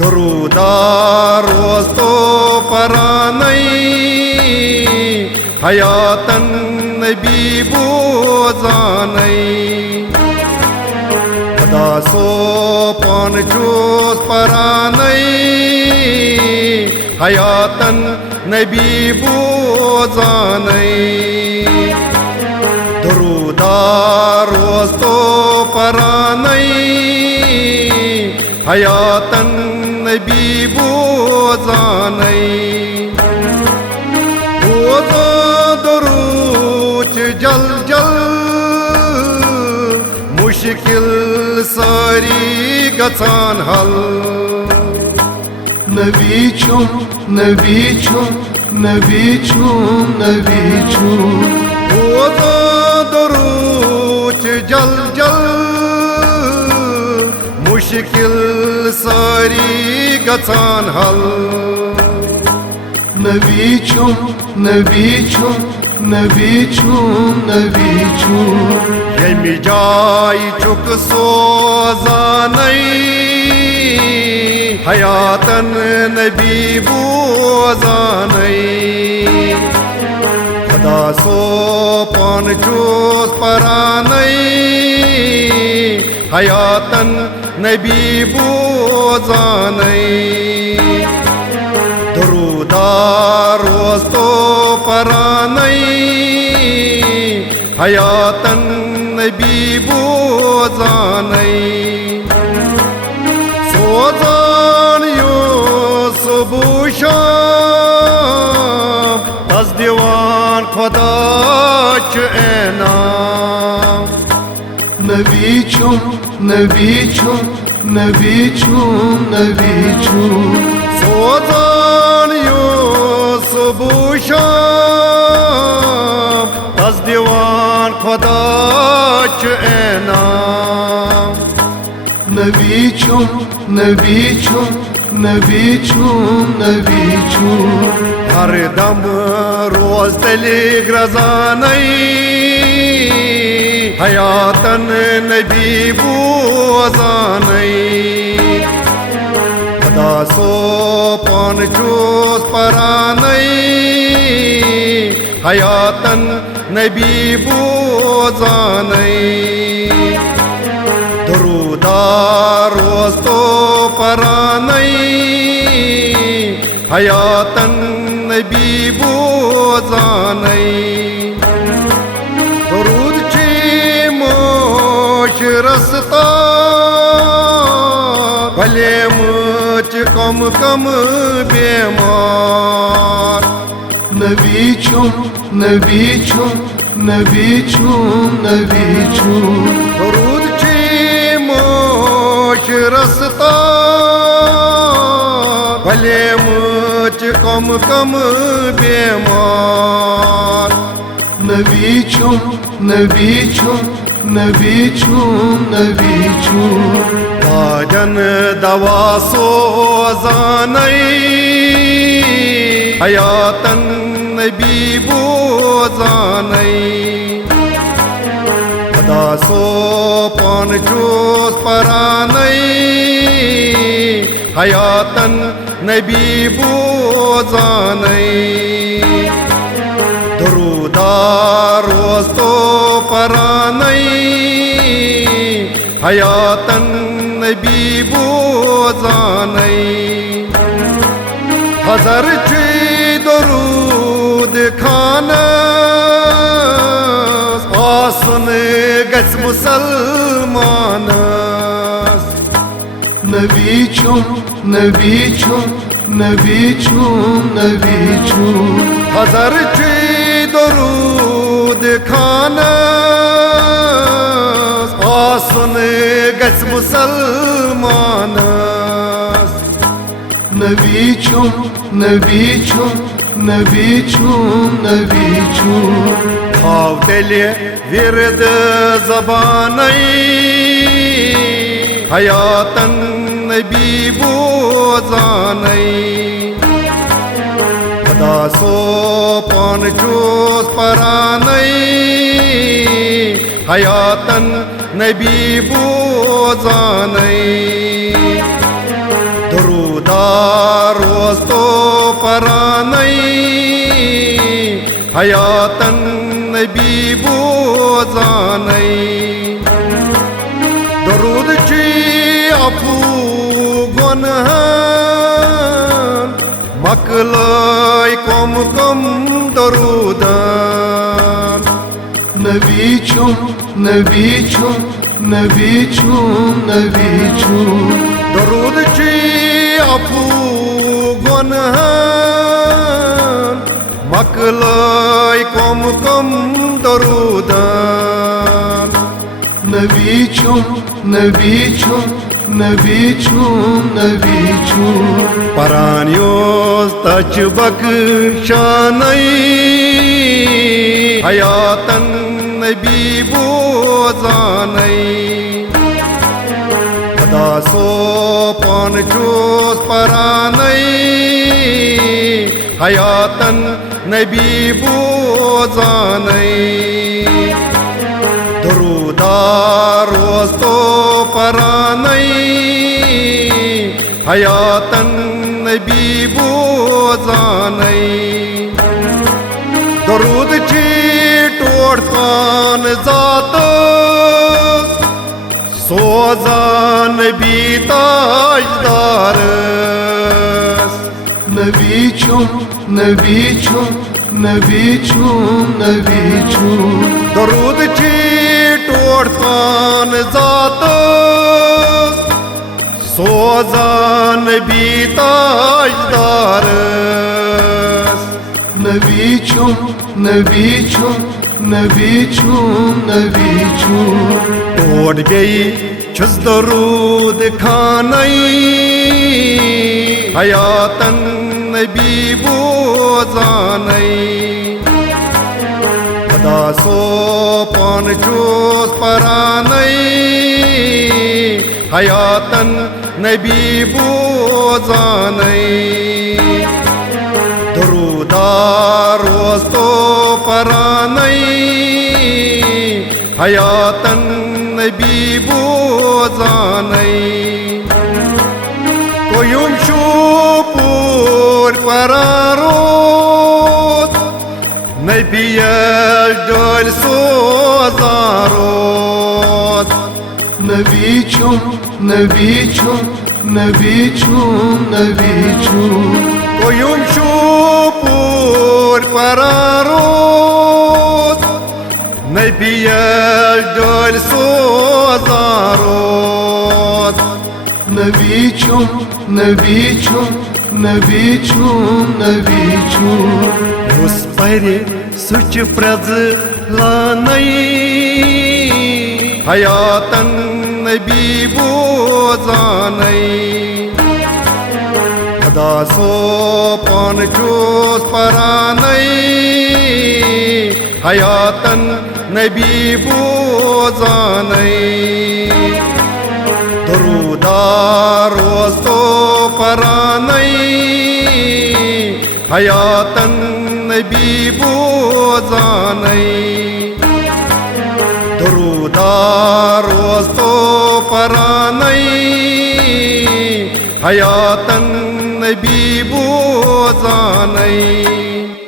दरूदार रोज तो परानई हयातन नबी बोजानई खुदा सो पानचोस परानई हयातन नबी बोजानई दरूदार रोज तो परानई हयातन नबी बोजानई बोजा दरूच जल जल मुश्किल सारी गचान हल नबी छुम नबी छुम नबी छुम नबी छुम बोजा दरूच जल जल मुश्किल सारी गचान हल नबी छुम नबी छुम नबी छुम नबी छुम यमि जाय चुक सोजानई हयातन नबी बोजानई खुदा सो पानचोस परानई हयातन नबी बोजानई दरूदार रोज तो परानई हयातन नबी बोजानई सोजान यो सुबह शाम तस दिवान खुदा च एनाम नबी छुम नबी छुम नबी छुम नबी छुम सोजान यो सुबह शाम तस दिवान खुदा च एनाम नबी छुम नबी छुम नबी छुम नबी छुम हर दम रोज तले ग्रजानई हयातन नबी बोजानई खुदा सो पानचोस परानई हयातन नबी बोजानई दरूदार रोज तो परानई हयातन नबी बोजानई दरूद ची मोश रसता भले मुझ कम कम बेमार नबी छुम नबी छुम नबी छुम नबी छुम दरूद ची मोश रसता भले मुझ कम कम बेमार नबी छुम नबी छुम नबी छुम नबी छुम बाजन दवा सोजानई हयातन नबी बोजानई खुदा सो पानचोस परानई हयातन नबी बोजानई दरूदार रोज तो परानई हयातन नबी बोजानई हजर ची दरूद खानस आसन गस मुसलमानस नबी छुम नबी छुम नबी छुम नबी छुम हजर ची दरूद खानस आसन गस मुसलमानस नबी छुम नबी छुम नबी छुम नबी छुम हाव तेले विरद जबानई हयातन नबी बोजानई खुदा सो पानचोस परानई हयातन नबी बोजानई दरूद दरूदार वस्तो परानै hayatan Nebi bozanay Darud chi apu gonhan Maklay kom kom darudan Nabi chum, Nabi chum, Nabi chum, Nabi chum Darud chi apu gonhan Maklay kom kom darudan Nabi chum, Nabi chum, Nabi chum, Nabi chum Paranyos tach bakshanay Hayatan Nebi bozanay Kada sopan chos paranay Hayatan Nebi bozanay Darudar vasto paranay Hayatan Nebi bozanay Darud chi todpan zatas Sozan Nebi tajdaras Nabi chum, Nabi chum, Nabi chum, Nabi chum Darud chi todpan zatas Sozan Nebi tajdaras Nabi chum, Nabi chum, Nabi chum, Nabi chum Tod gei chus darud khanai Hayatan Nebi bozanai Kada sopan chus paranai Hayatan Nebi bozanai Darudar vasto paranai Hayatan Nebi bozanai Koyum shupur pararot Nebi dol sozarot Nabi chum, Nabi chum, Nabi chum, Nabi chum Koyum shupur pararot Nebi dol sozarot Nabi chum, Nabi chum, Nabi chum, Nabi chum Bus pare such prazlanai Hayatan Nebi bozanai Kada sopan chus paranai Hayatan Nebi bozanai Darudar vasto paranai Hayatan Nebi bozanai Darudar vasto paranai Hayatan Nebi bozanai